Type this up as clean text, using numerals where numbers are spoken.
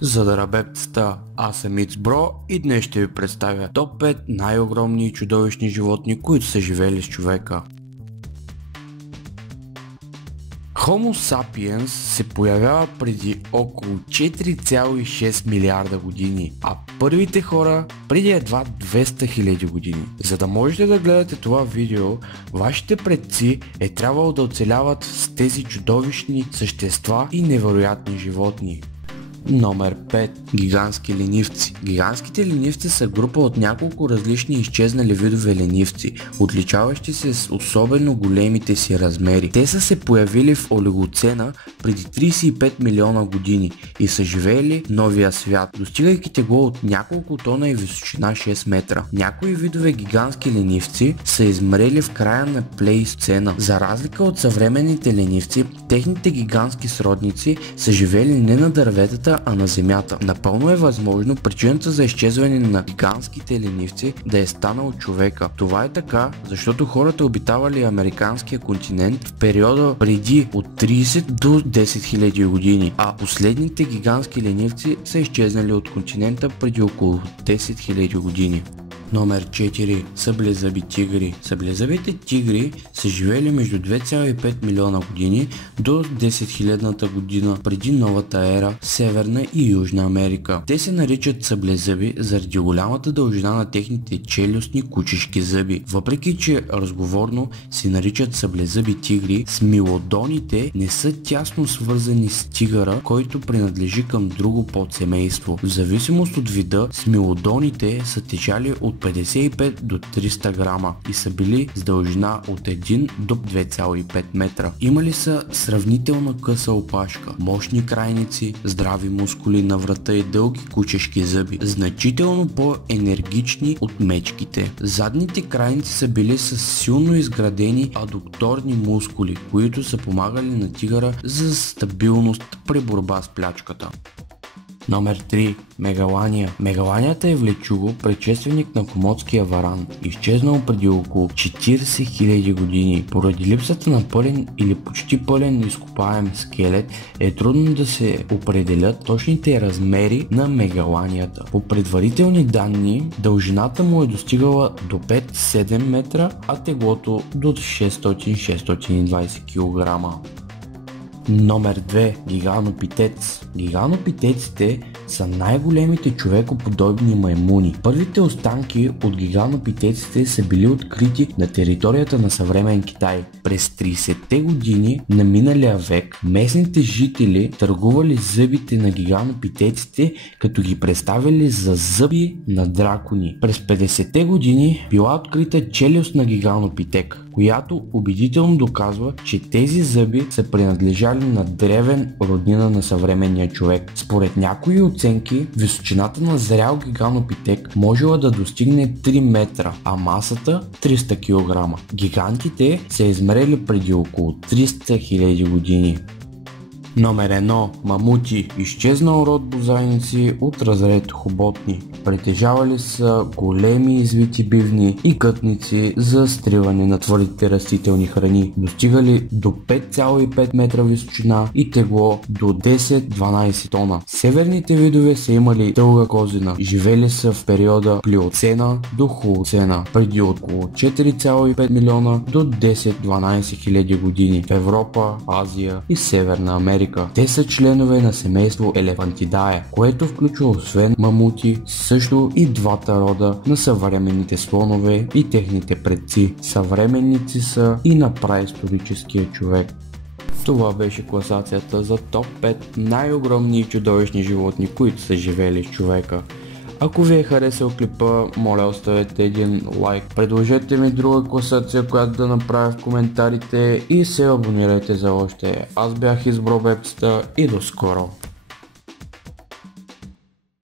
Задарабепцата, аз съм Ицбро и днес ще ви представя топ 5 най-огромни и чудовищни животни, които са живели с човека. Homo sapiens се появява преди около 4,6 милиарда години, а първите хора преди едва 200 000 години. За да можете да гледате това видео, вашите предци е трябвало да оцеляват с тези чудовищни същества и невероятни животни. Номер 5. Гигантски ленивци. Гигантските ленивци са група от няколко различни изчезнали видове ленивци, отличаващи се с особено големите си размери. Те са се появили в Олигоцена преди 35 милиона години и са живеели в новия свят, достигайки тегло от няколко тона и височина 6 метра. Някои видове гигантски ленивци са измрели в края на Плейстоцена. За разлика от съвременните ленивци, техните гигантски сродници са живели не на дърветата, а на земята. Напълно е възможно причината за изчезване на гигантските ленивци да е станал човека. Това е така, защото хората обитавали американския континент в периода преди от 30 до 10 000 години, а последните гигантски ленивци са изчезнали от континента преди около 10 000 години. Номер 4. Съблезъби тигри. Съблезъбите тигри са живели между 2,5 милиона години до 10 000-та година преди новата ера в Северна и Южна Америка. Те се наричат съблезъби заради голямата дължина на техните челюстни кучешки зъби. Въпреки че разговорно се наричат съблезъби тигри, смилодоните не са тясно свързани с тигъра, който принадлежи към друго подсемейство. В зависимост от вида, смилодоните са тежали от 55 до 300 грама и са били с дължина от 1 до 2,5 метра. Имали са сравнително къса опашка, мощни крайници, здрави мускули на врата и дълги кучешки зъби, значително по-енергични от мечките. Задните крайници са били с силно изградени адукторни мускули, които са помагали на тигъра за стабилност при борба с плячката. Номер 3. Мегалания. Мегаланията е влечуго, предшественик на комодския варан, изчезнал преди около 40 000 години. Поради липсата на пълен или почти пълен изкопаем скелет е трудно да се определят точните размери на мегаланията. По предварителни данни, дължината му е достигала до 5-7 метра, а теглото до 600-620 кг. Номер 2. Гиганопитец. Гиганопитеците са най-големите човекоподобни маймуни. Първите останки от гиганопитеците са били открити на територията на съвременен Китай. През 30-те години на миналия век местните жители търгували зъбите на гиганопитеците, като ги представили за зъби на дракони. През 50-те години била открита челюст на гиганопитек, която убедително доказва, че тези зъби са принадлежали на древен роднина на съвременния човек. Според някои оценки, височината на зрял гиганопитек можела да достигне 3 метра, а масата 300 кг. Гигантите са измерели преди около 300 000 години. Номер 1. Мамути. Изчезнал род бозайници от разред хоботни. Притежавали са големи извити бивни и кътници за стриване на твърдите растителни храни. Достигали до 5,5 метра височина и тегло до 10-12 тона. Северните видове са имали дълга козина. Живели са в периода Плиоцена до Холоцена, преди около 4,5 милиона до 10-12 хиляди години в Европа, Азия и Северна Америка. Те са членове на семейство Елефантидае, което включва освен мамути също и двата рода на съвременните слонове и техните предци. Съвременници са и на праисторическия човек. Това беше класацията за топ 5 най-огромни и чудовищни животни, които са живели с човека. Ако ви е харесал клипа, моля оставете един лайк, предложете ми друга класация, която да направя в коментарите и се абонирайте за още. Аз бях Ицбро и до скоро!